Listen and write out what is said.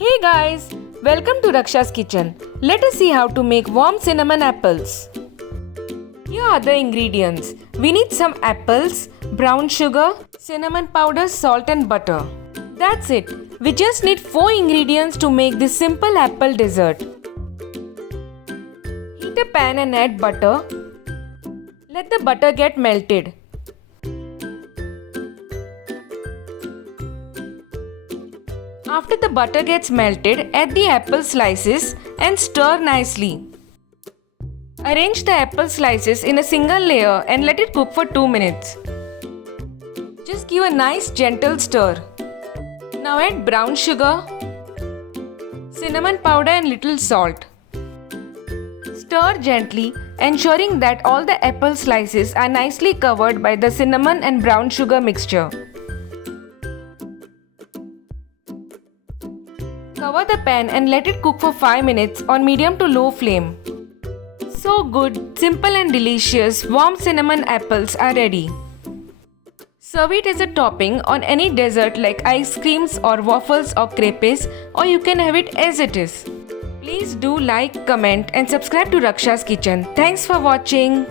Hey guys, welcome to Raksha's kitchen. Let us see how to make warm cinnamon apples. Here are the ingredients. We need some apples, brown sugar, cinnamon powder, salt and butter. That's it. We just need 4 ingredients to make this simple apple dessert. Heat a pan and add butter. Let the butter get melted. After the butter gets melted, add the apple slices and stir nicely. Arrange the apple slices in a single layer and let it cook for 2 minutes. Just give a nice gentle stir. Now add brown sugar, cinnamon powder and little salt. Stir gently, ensuring that all the apple slices are nicely covered by the cinnamon and brown sugar mixture. Cover the pan and let it cook for 5 minutes on medium to low flame. So good, simple and delicious warm cinnamon apples are ready. Serve it as a topping on any dessert like ice creams or waffles or crepes, or you can have it as it is. Please do like, comment and subscribe to Raksha's Kitchen. Thanks for watching.